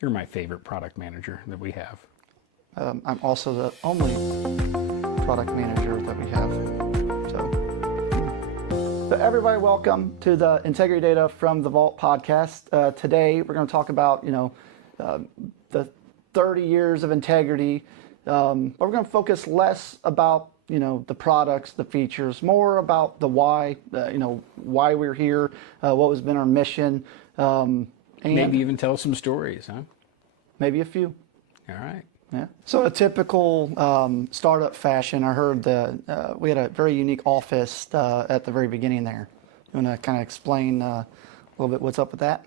You're my favorite product manager that we have. I'm also the only product manager that we have. So everybody, welcome to the Integrity Data from the Vault podcast. Today, we're going to talk about, the 30 years of integrity. But we're going to focus less about, the products, the features, more about the why, why we're here, what has been our mission. And maybe even tell some stories, huh? Maybe a few. All right. Yeah. So a typical startup fashion, I heard we had a very unique office at the very beginning there. You want to kind of explain a little bit what's up with that?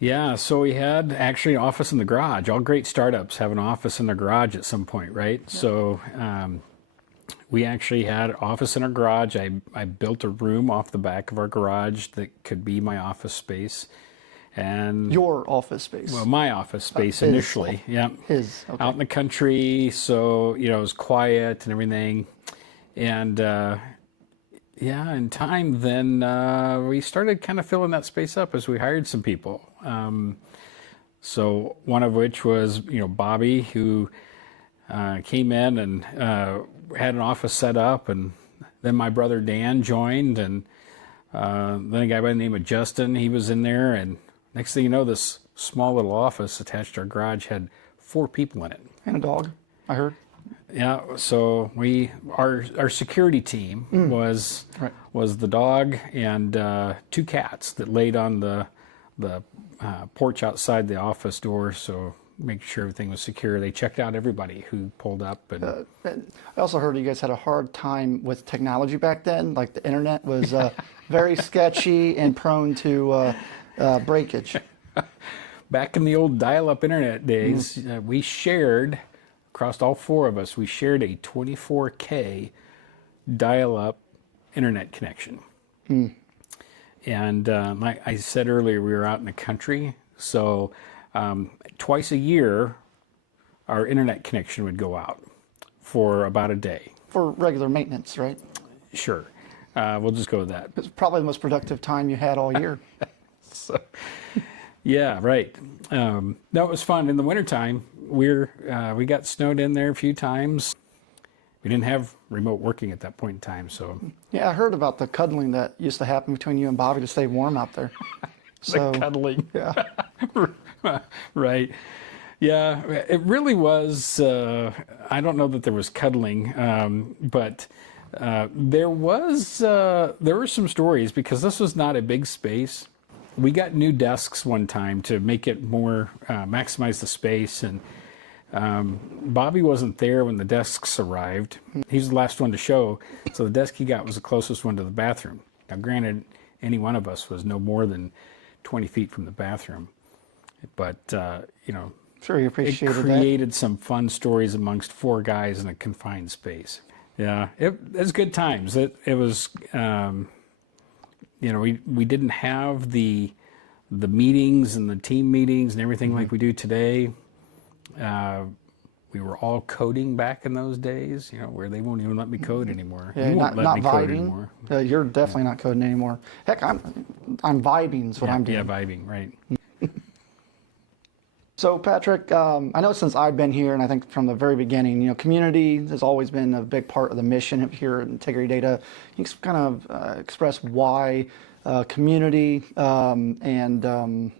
Yeah, so we had actually an office in the garage. All great startups have an office in their garage at some point, right? Yeah. So we actually had an office in our garage. I built a room off the back of our garage that could be my office space. And your office space? Well, my office space initially, yeah. His, okay. Out in the country, so, it was quiet and everything. And, in time then we started kind of filling that space up as we hired some people. So one of which was, Bobby, who came in and had an office set up, and then my brother Dan joined, and then a guy by the name of Justin, he was in there, and next thing you know, this small little office attached to our garage had 4 people in it. And a dog, I heard. Yeah, so our security team was the dog and 2 cats that laid on the porch outside the office door, so make sure everything was secure. They checked out everybody who pulled up. And I also heard you guys had a hard time with technology back then. Like the internet was very sketchy and prone to breakage. Back in the old dial-up internet days, we shared, across all 4 of us, we shared a 24K dial-up internet connection. And like I said earlier, we were out in the country, so twice a year, our internet connection would go out for about a day. For regular maintenance, right? Sure. We'll just go with that. It's probably the most productive time you had all year. So, yeah, right. No, it was fun. In the wintertime, we got snowed in there a few times. We didn't have remote working at that point in time, so. Yeah, I heard about the cuddling that used to happen between you and Bobby to stay warm out there. The cuddling. Yeah. Right. Yeah, it really was, I don't know that there was cuddling, but there were some stories because this was not a big space. We got new desks one time to make it more, maximize the space, and Bobby wasn't there when the desks arrived. He was the last one to show, so the desk he got was the closest one to the bathroom. Now granted, any one of us was no more than 20 feet from the bathroom, but sure, you appreciated it created some fun stories amongst 4 guys in a confined space. Yeah, it was good times. It was, we didn't have the meetings and the team meetings and everything like we do today. We were all coding back in those days, where they won't even let me code anymore. Yeah, you won't let me code anymore. You're definitely not coding anymore. Heck, I'm vibing is what I'm doing. Yeah, vibing, right. So Patrick, I know since I've been here, and I think from the very beginning, community has always been a big part of the mission here at Integrity Data. Can you kind of express why community and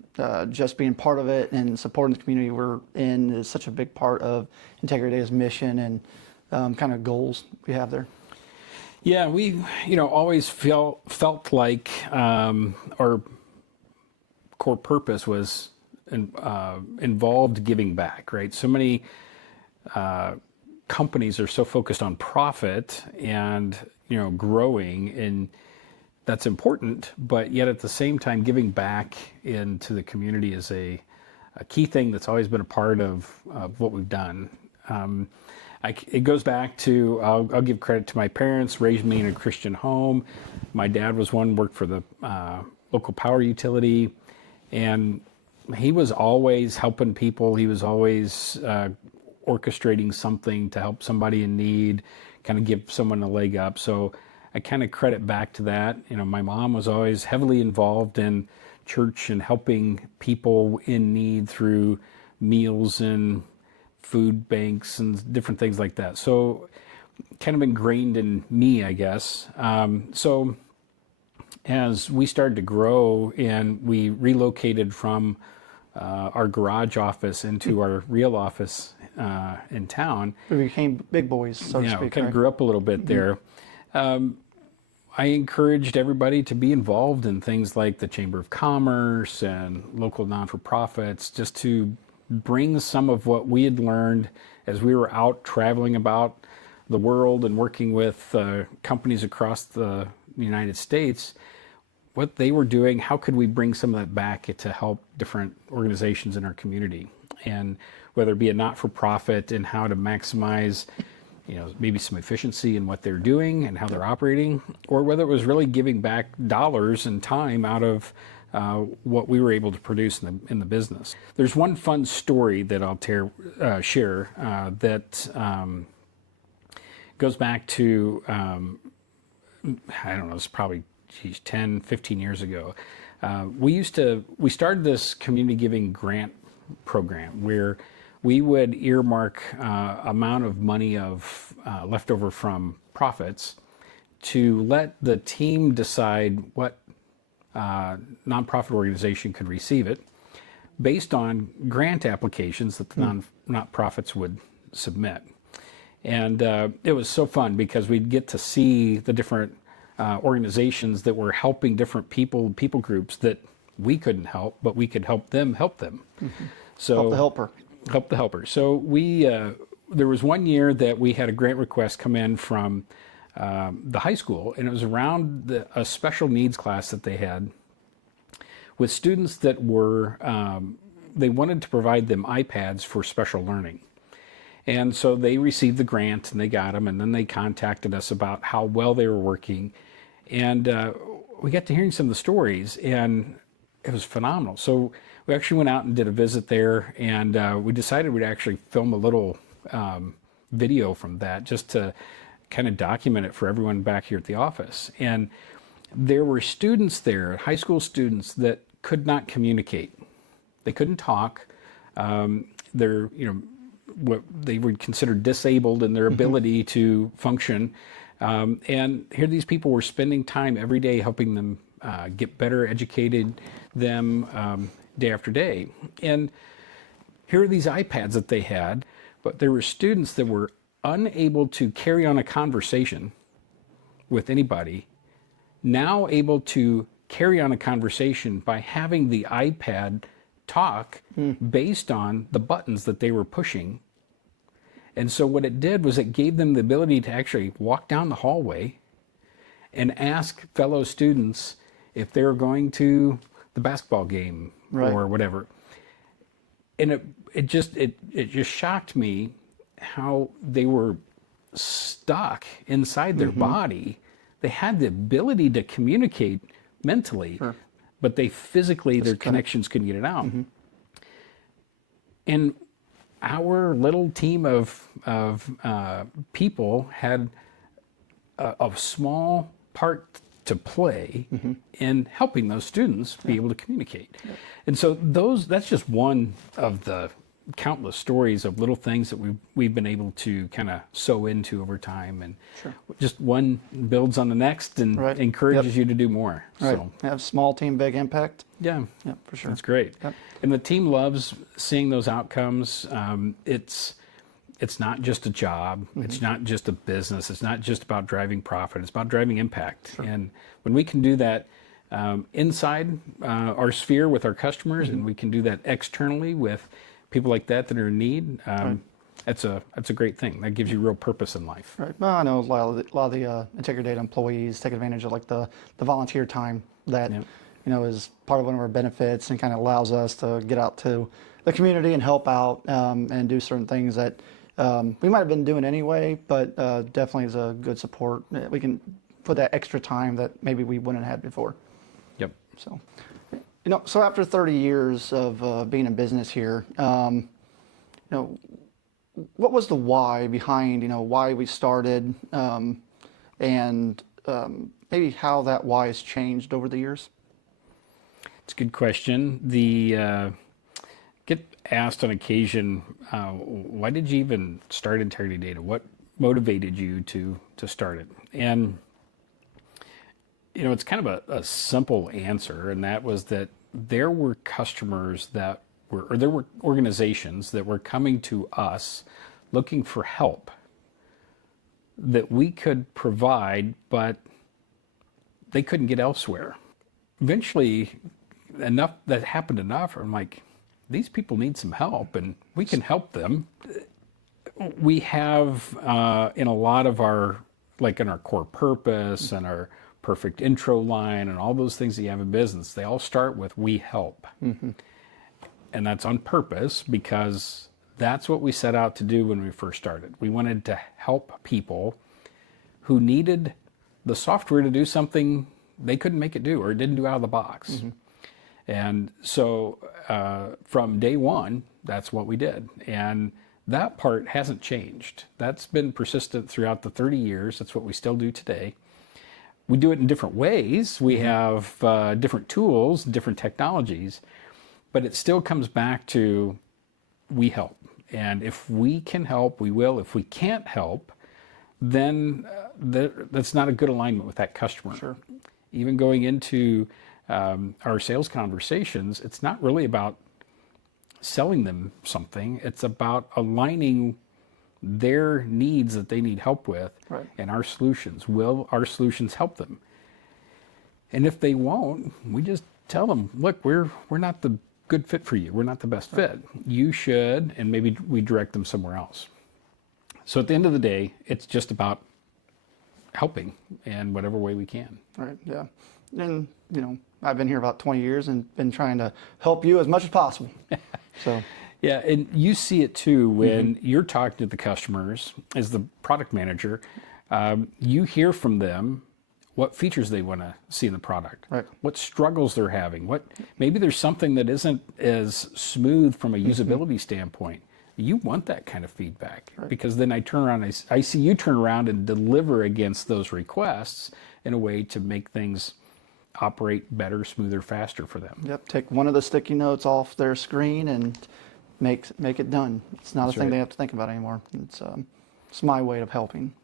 just being part of it and supporting the community we're in is such a big part of Integrity Data's mission and kind of goals we have there? Yeah, we always felt like our core purpose was involved giving back, right? So many companies are so focused on profit and growing, and that's important, but yet at the same time giving back into the community is a key thing that's always been a part of what we've done. It goes back to, I'll give credit to my parents, raised me in a Christian home. My dad was worked for the local power utility, and he was always helping people. He was always orchestrating something to help somebody in need, kind of give someone a leg up. So I kind of credit back to that. My mom was always heavily involved in church and helping people in need through meals and food banks and different things like that. So kind of ingrained in me, I guess. So as we started to grow and we relocated from our garage office into our real office in town. We became big boys, so to Yeah, speak. we kind Right? of grew up a little bit there. I encouraged everybody to be involved in things like the Chamber of Commerce and local non-for-profits, just to bring some of what we had learned as we were out traveling about the world and working with companies across the United States, what they were doing, how could we bring some of that back to help different organizations in our community? And whether it be a not-for-profit and how to maximize, maybe some efficiency in what they're doing and how they're operating, or whether it was really giving back dollars and time out of what we were able to produce in the business. There's one fun story that I'll share that goes back to, I don't know, it's probably 10, 15 years ago. We started this community giving grant program where we would earmark amount of money of leftover from profits to let the team decide what nonprofit organization could receive it based on grant applications that the nonprofits would submit. And it was so fun because we'd get to see the different organizations that were helping different people groups that we couldn't help, but we could help them. So Help the helper. Help the helper. So there was one year that we had a grant request come in from the high school, and it was around a special needs class that they had with students that were, they wanted to provide them iPads for special learning. And so they received the grant and they got them, and then they contacted us about how well they were working. And we got to hearing some of the stories, and it was phenomenal. So we actually went out and did a visit there, and we decided we'd actually film a little video from that just to kind of document it for everyone back here at the office. And there were students there, high school students, that could not communicate. They couldn't talk. They're, what they would consider disabled in their ability to function. And here these people were spending time every day helping them get better educated, them day after day. And here are these iPads that they had, but there were students that were unable to carry on a conversation with anybody, now able to carry on a conversation by having the iPad talk based on the buttons that they were pushing. And so what it did was it gave them the ability to actually walk down the hallway and ask fellow students if they were going to the basketball game or whatever. And it just shocked me how they were stuck inside their body. They had the ability to communicate mentally, but they physically, their connections couldn't get it out. And our little team of people had a small part to play in helping those students be able to communicate. And so that's just one of the countless stories of little things that we've been able to kind of sew into over time, and just one builds on the next and encourages you to do more. Right. So Have small team, big impact. yeah, For sure. that's great. Yep. And the team loves seeing those outcomes. It's not just a job. It's not just a business. It's not just about driving profit. It's about driving impact. And when we can do that inside our sphere with our customers, and we can do that externally with people like that are in need, that's a great thing. That gives you real purpose in life. Right. Well, I know a lot of the Integrity Data employees take advantage of like the volunteer time that is part of one of our benefits, and kind of allows us to get out to the community and help out and do certain things that we might have been doing anyway, but definitely is a good support. We can put that extra time that maybe we wouldn't have had before. Yep. So, so after 30 years of being in business here, what was the why behind, why we started, and maybe how that why has changed over the years? It's a good question. The get asked on occasion, why did you even start Integrity Data? What motivated you to start it? And it's kind of a simple answer, and that was that there were customers or there were organizations that were coming to us looking for help that we could provide, but they couldn't get elsewhere. Eventually, that happened enough. I'm like, these people need some help, and we can help them. We have in a lot of in our core purpose and our perfect intro line and all those things that you have in business, they all start with "we help," and that's on purpose because that's what we set out to do when we first started. We wanted to help people who needed the software to do something they couldn't make it do or it didn't do out of the box. And so from day one, that's what we did. And that part hasn't changed. That's been persistent throughout the 30 years. That's what we still do today. We do it in different ways. We have different tools, different technologies, but it still comes back to we help. And if we can help, we will. If we can't help, then that's not a good alignment with that customer. Sure. Even going into our sales conversations, it's not really about selling them something. It's about aligning their needs that they need help with and our solutions. Will our solutions help them? And if they won't, we just tell them, look, we're not the good fit for you. We're not the best fit. You should, and maybe we direct them somewhere else. So at the end of the day, it's just about helping in whatever way we can. Right, yeah. And, I've been here about 20 years and been trying to help you as much as possible. So. Yeah, and you see it too when you're talking to the customers as the product manager. You hear from them what features they want to see in the product, what struggles they're having, maybe there's something that isn't as smooth from a usability standpoint. You want that kind of feedback because then I turn around, I see you turn around and deliver against those requests in a way to make things operate better, smoother, faster for them. Yep, take one of the sticky notes off their screen and make it done. It's not a thing they have to think about anymore. It's my way of helping.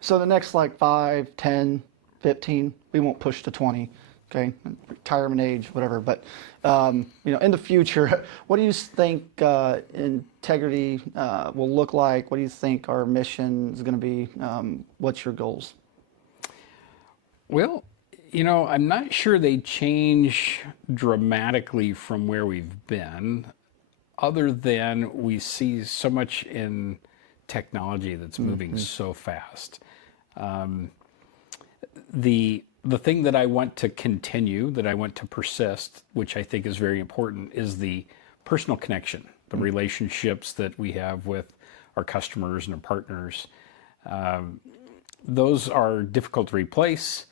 So the next 5, 10, 15, we won't push to 20, okay? Retirement age, whatever. But in the future, what do you think Integrity will look like? What do you think our mission is going to be? What's your goals? Well, I'm not sure they change dramatically from where we've been, other than we see so much in technology that's moving so fast. The thing that I want to continue, that I want to persist, which I think is very important, is the personal connection, the relationships that we have with our customers and our partners. Those are difficult to replace.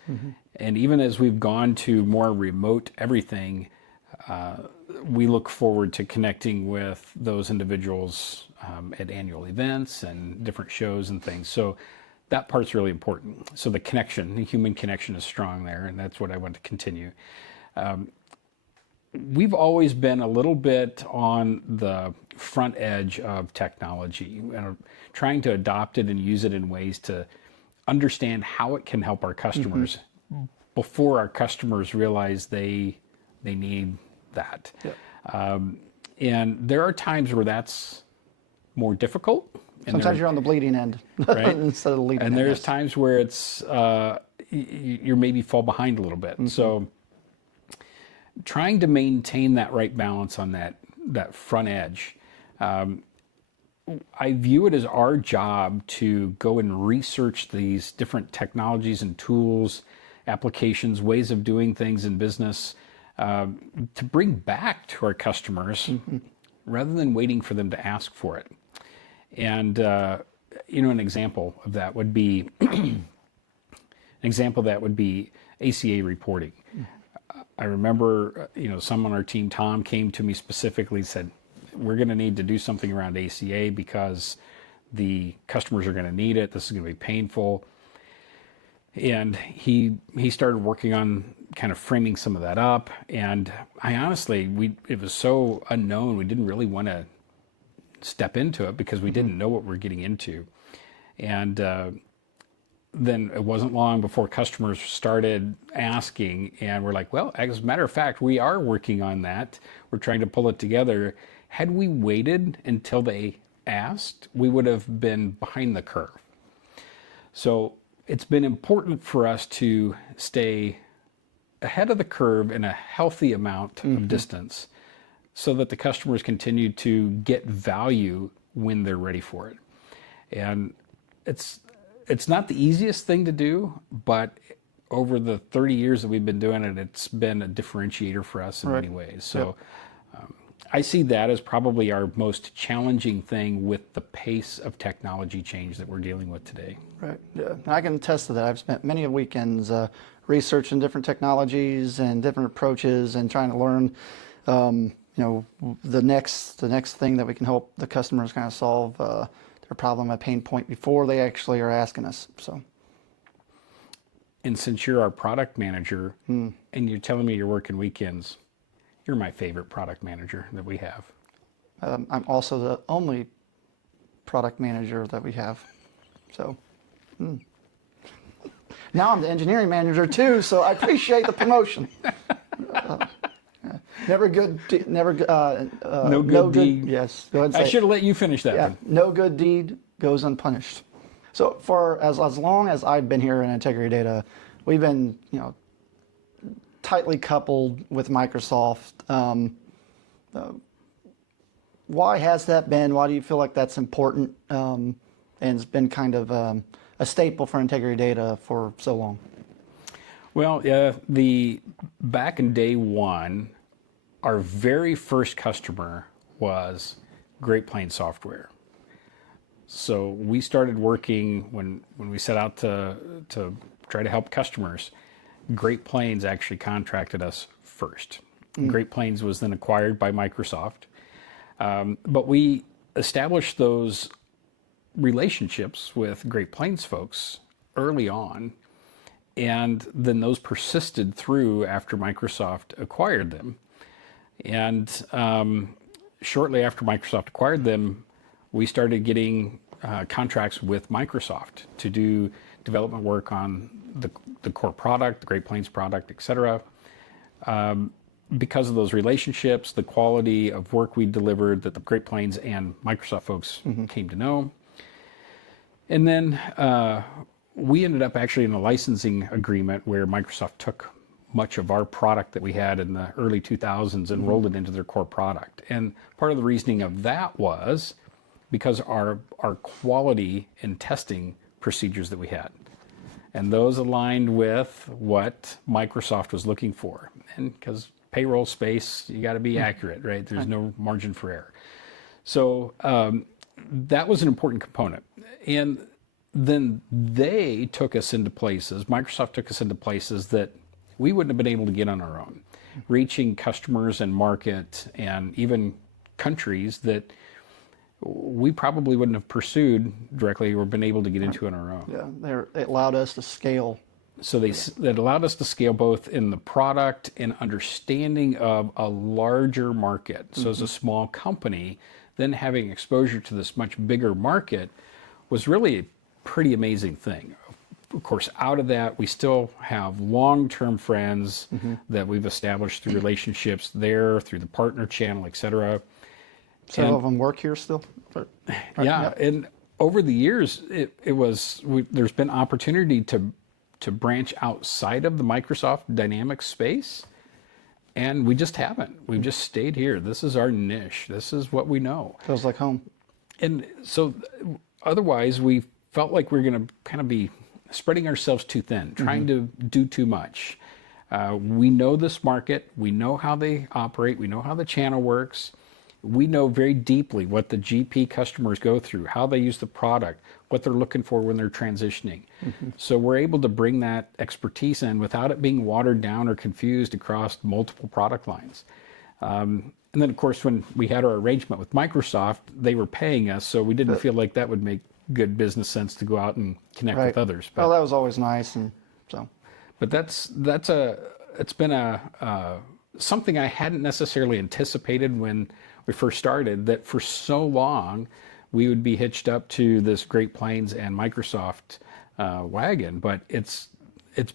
And even as we've gone to more remote everything, we look forward to connecting with those individuals at annual events and different shows and things. So that part's really important. So the connection, the human connection is strong there, and that's what I want to continue. We've always been a little bit on the front edge of technology, trying to adopt it and use it in ways to understand how it can help our customers before our customers realize they need that. And there are times where that's more difficult. Sometimes you're on the bleeding end instead of the leading end. And there's times where it's you're maybe fall behind a little bit. So trying to maintain that right balance on that front edge. I view it as our job to go and research these different technologies and tools, applications, ways of doing things in business, to bring back to our customers rather than waiting for them to ask for it. And an example of that would be ACA reporting. I remember, someone on our team, Tom, came to me specifically and said, we're going to need to do something around ACA because the customers are going to need it. This is going to be painful. And he started working on kind of framing some of that up. And I honestly, it was so unknown, we didn't really want to step into it because we didn't know what we were getting into. And then it wasn't long before customers started asking, and we're like, well, as a matter of fact, we are working on that. We're trying to pull it together. Had we waited until they asked, we would have been behind the curve. So it's been important for us to stay ahead of the curve in a healthy amount of distance so that the customers continue to get value when they're ready for it. And it's not the easiest thing to do, but over the 30 years that we've been doing it, it's been a differentiator for us in many ways. So I see that as probably our most challenging thing with the pace of technology change that we're dealing with today. Right. Yeah. And I can attest to that. I've spent many weekends researching different technologies and different approaches and trying to learn, the next thing that we can help the customers kind of solve their problem, a pain point before they actually are asking us. So. And since you're our product manager and you're telling me you're working weekends, you're my favorite product manager that we have. I'm also the only product manager that we have. So now I'm the engineering manager too, so I appreciate the promotion. Never good, no good deed. Yes, go ahead and say I should have let you finish that one. No good deed goes unpunished. So for as long as I've been here in Integrity Data, we've been tightly coupled with Microsoft. Why has that been? Why do you feel like that's important? And it's been kind of a staple for Integrity Data for so long. Well, back in day one, our very first customer was Great Plains Software. So we started working when we set out to try to help customers. Great Plains actually contracted us first. Great Plains was then acquired by Microsoft. But we established those relationships with Great Plains folks early on, and then those persisted through after Microsoft acquired them. And shortly after Microsoft acquired them, we started getting contracts with Microsoft to do development work on the core product, the Great Plains product, et cetera. Because of those relationships, the quality of work we delivered that the Great Plains and Microsoft folks came to know. And then we ended up actually in a licensing agreement where Microsoft took much of our product that we had in the early 2000s and rolled it into their core product. And part of the reasoning of that was because our quality and testing procedures that we had. And those aligned with what Microsoft was looking for. And because payroll space, you got to be accurate, right? There's no margin for error. So that was an important component. And then they took us into places, Microsoft took us into places that we wouldn't have been able to get on our own, reaching customers and market and even countries that we probably wouldn't have pursued directly or been able to get into on our own. Yeah, it allowed us to scale. So that allowed us to scale both in the product and understanding of a larger market. So as a small company, then having exposure to this much bigger market was really a pretty amazing thing. Of course, out of that, we still have long-term friends that we've established through relationships there, through the partner channel, et cetera. Some of them work here still? Yeah, and over the years, there's been opportunity to branch outside of the Microsoft Dynamics space, and we just haven't. We've just stayed here. This is our niche. This is what we know. Feels like home. And so otherwise, we felt like we're going to kind of be spreading ourselves too thin, trying to do too much. We know this market. We know how they operate. We know how the channel works. We know very deeply what the GP customers go through, how they use the product, what they're looking for when they're transitioning. So we're able to bring that expertise in without it being watered down or confused across multiple product lines. And then, of course, when we had our arrangement with Microsoft, they were paying us, so we didn't feel like that would make good business sense to go out and connect with others. But, well, that was always nice. And But it's been something I hadn't necessarily anticipated when we first started, that for so long we would be hitched up to this Great Plains and Microsoft wagon. But it's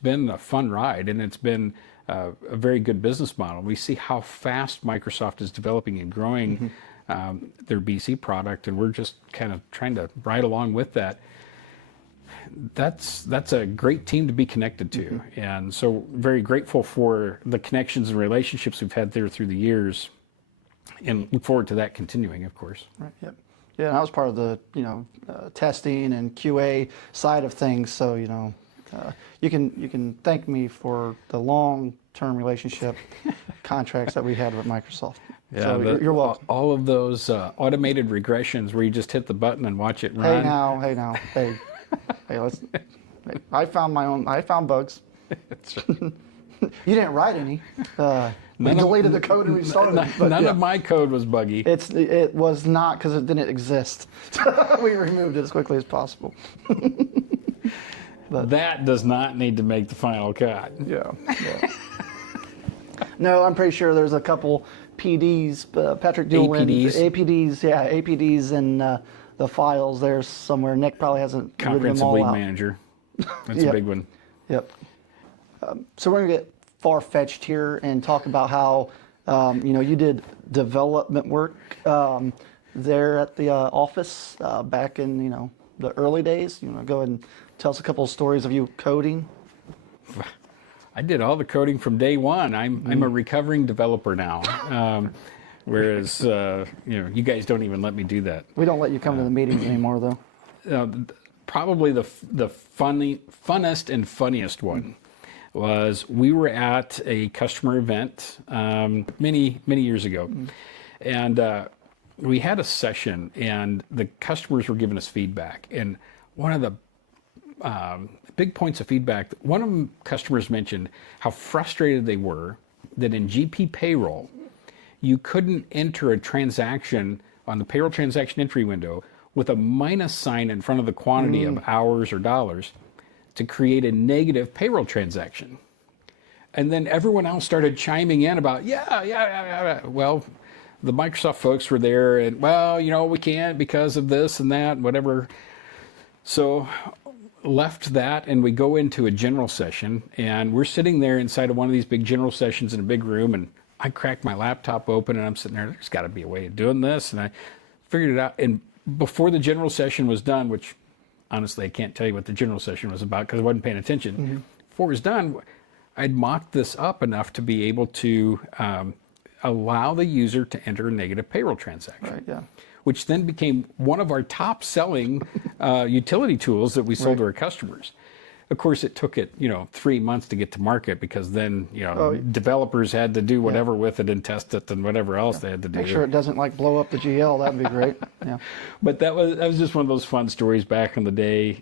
been a fun ride, and it's been a very good business model. We see how fast Microsoft is developing and growing their BC product, and we're just kind of trying to ride along with that. That's a great team to be connected to, and so very grateful for the connections and relationships we've had there through the years, and look forward to that continuing, of course. Right. Yep. Yeah, and I was part of the testing and QA side of things, so you can thank me for the long-term relationship contracts that we had with Microsoft. Yeah, so you're welcome. All of those automated regressions where you just hit the button and watch it run. Hey, I found bugs. You didn't write any. We deleted the code and restarted it. None of my code was buggy. It was not, because it didn't exist. We removed it as quickly as possible. But that does not need to make the final cut. Yeah. No, I'm pretty sure there's a couple PDs, Patrick Doolin. APDs in the files there somewhere. Nick probably hasn't written them Comprehensive all Lead out. Manager. That's a big one. Yep. So we're going to get far-fetched here and talk about how, you did development work there at the office back in, the early days. Go ahead and tell us a couple of stories of you coding. I did all the coding from day one. I'm a recovering developer now, whereas you guys don't even let me do that. We don't let you come to the meetings anymore, though. Probably the funnest and funniest one was we were at a customer event many years ago, and we had a session, and the customers were giving us feedback. And one of the big points of feedback, one of the customers mentioned how frustrated they were that in GP payroll, you couldn't enter a transaction on the payroll transaction entry window with a minus sign in front of the quantity of hours or dollars to create a negative payroll transaction. And then everyone else started chiming in about, yeah. Well, the Microsoft folks were there, and we can't because of this and that, whatever. So left that, and we go into a general session, and we're sitting there inside of one of these big general sessions in a big room, and I cracked my laptop open, and I'm sitting there, there's got to be a way of doing this, and I figured it out. And before the general session was done, which honestly I can't tell you what the general session was about because I wasn't paying attention. Before it was done, I'd mocked this up enough to be able to allow the user to enter a negative payroll transaction. Right, yeah. Which then became one of our top selling utility tools that we sold to our customers. Of course, it took 3 months to get to market because then, developers had to do whatever with it and test it and whatever else they had to do. Make sure it doesn't blow up the GL. That'd be great. Yeah. But that was just one of those fun stories back in the day.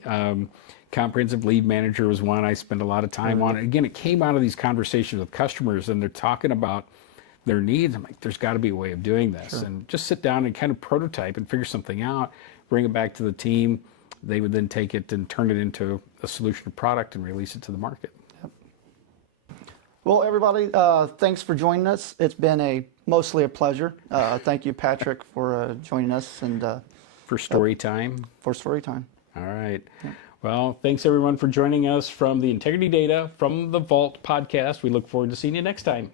Comprehensive Lead Manager was one I spent a lot of time on. Again, it came out of these conversations with customers, and they're talking about their needs. I'm like, there's got to be a way of doing this. Sure. And just sit down and kind of prototype and figure something out, bring it back to the team. They would then take it and turn it into a solution or product and release it to the market. Yep. Well, everybody, thanks for joining us. It's been mostly a pleasure. Thank you, Patrick, for joining us. And for story time. For story time. All right. Yep. Well, thanks everyone for joining us from the Integrity Data from the Vault podcast. We look forward to seeing you next time.